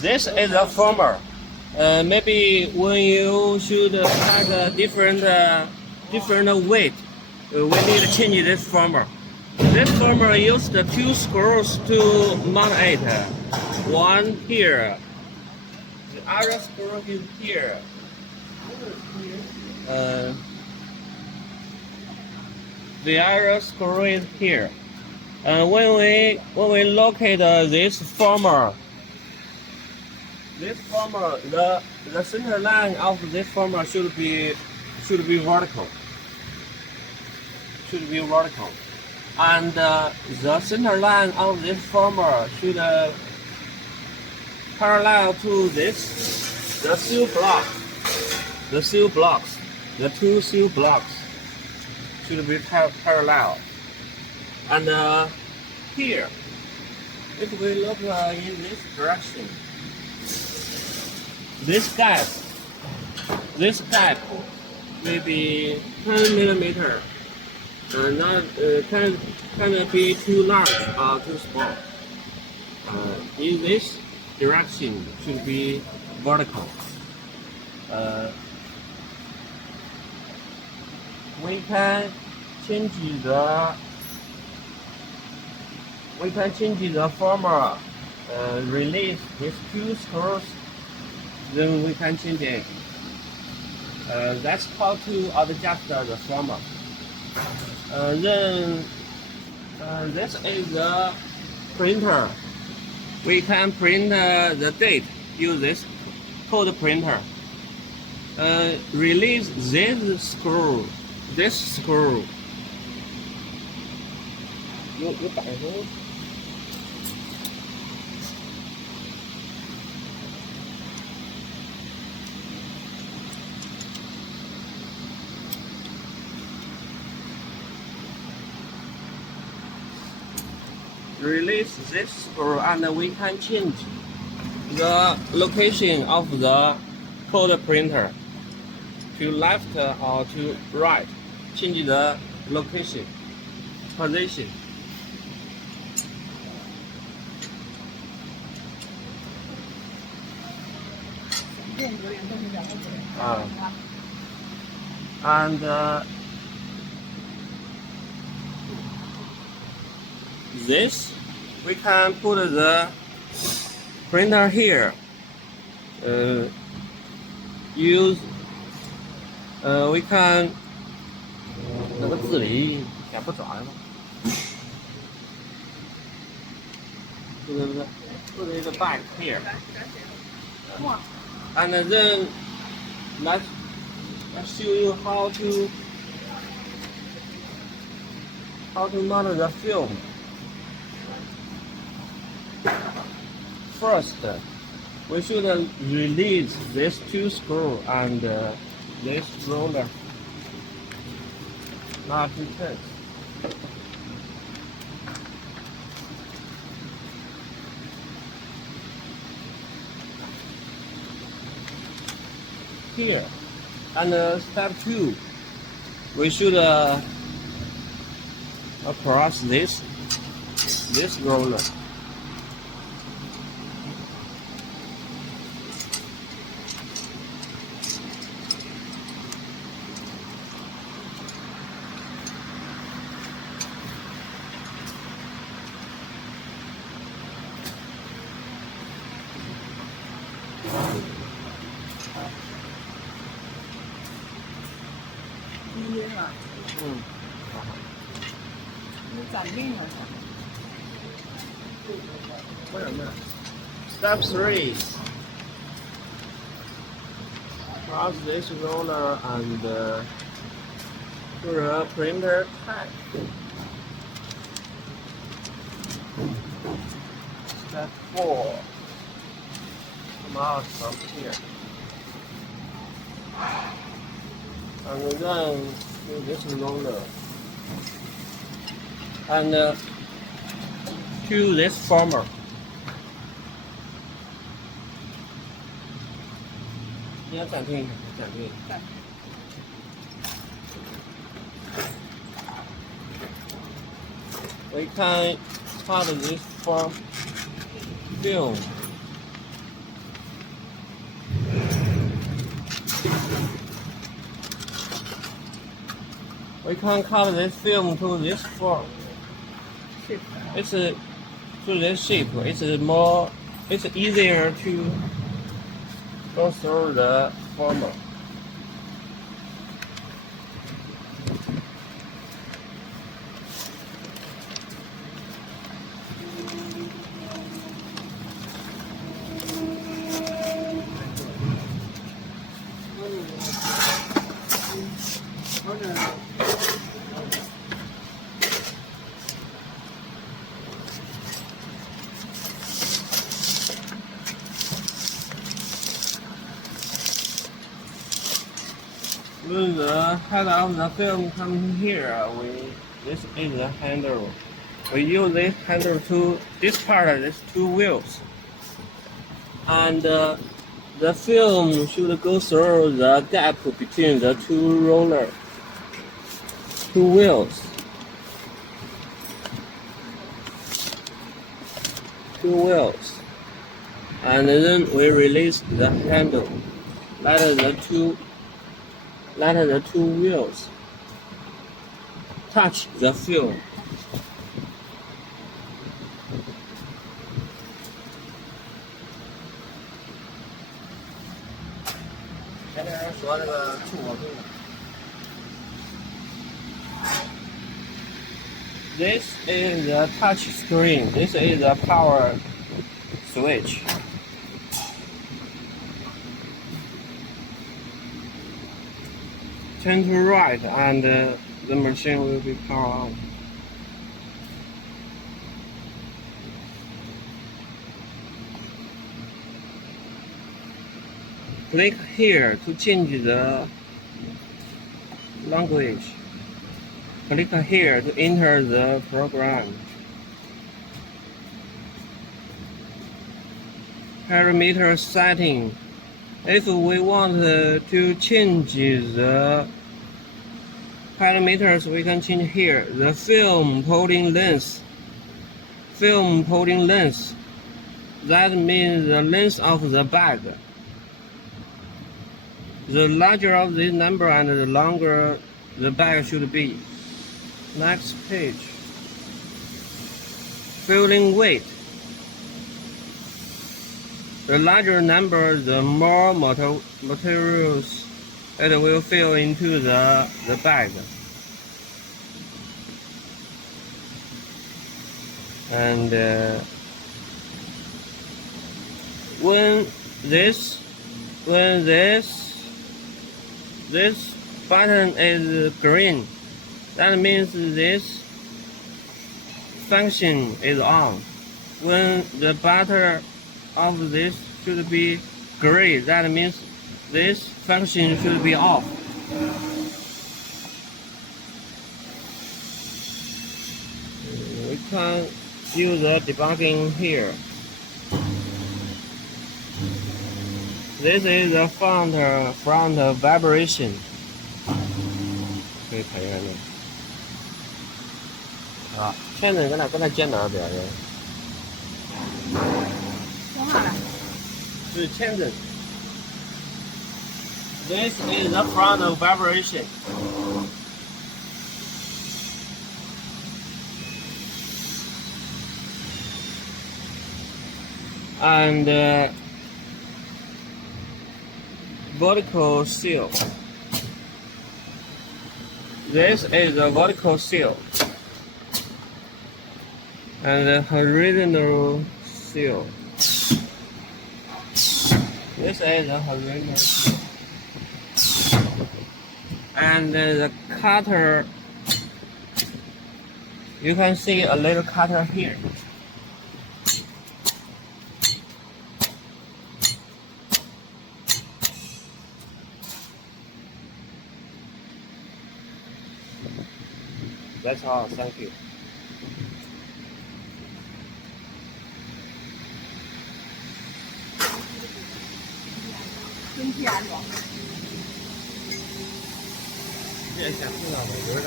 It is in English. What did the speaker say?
This is a former. Maybe when you should have a different weight, we need to change this former. This former used two screws to mount it. One here, the other screw is here. The other screw is here. When we locate this former, the center line of this former should be vertical. Should be vertical, and the center line of this former should parallel to this the two seal blocks should be parallel. And here, if we look in this direction, this gap may be 10 millimeter. Not can be too large or too small. In this direction should be vertical. We can change the former. Release these two screws, then we can change it. That's how to adjust the former. Then this is the printer. We can print the date. Use this code printer. Release this screw. You摆xuống. Release this screw and we can change the location of the code printer to left or to right. Change the location, position. And this we can put the printer here. We can 那个字里也不转吗？Put it back here. And then let's show you how to mount the film. First, we should release these two screws and this roller. Not too tense. Here, and step 2, we should cross this roller. Step 3. Cross this roller and put a printer tag. Step 4. Come out from here. And then do this roller. And to this former. You have to we can cut this from film we can cut this film to this form. It's to this shape. It's easier to go through the former. When the head of the film comes here, this is the handle. We use this handle to discard these two wheels. And the film should go through the gap between the two wheels. And then we release the handle. Let the two wheels touch the film. This is the touch screen. This is the power switch. Turn to right and the machine will be powered on. Click here to change the language. Click here to enter the program. Parameter setting. If we want to change the parameters, we can change here. The film holding length. That means the length of the bag. The larger of this number and the longer the bag should be. Next page. Filling weight. The larger number, the more materials it will fill into the bag. And when this button is green, that means this function is on. When the button of this should be gray, that means this function should be off. We can use the debugging here. This is the front vibration. 可以看一下那啊，现在跟他见哪表现？说话了。是签证。This is the front vibration. And vertical seal. This is the vertical seal. And the horizontal seal. This is the horizontal seal. And the cutter, you can see a little cutter here. That's all, thank you. 真天了。现在想不到，我觉得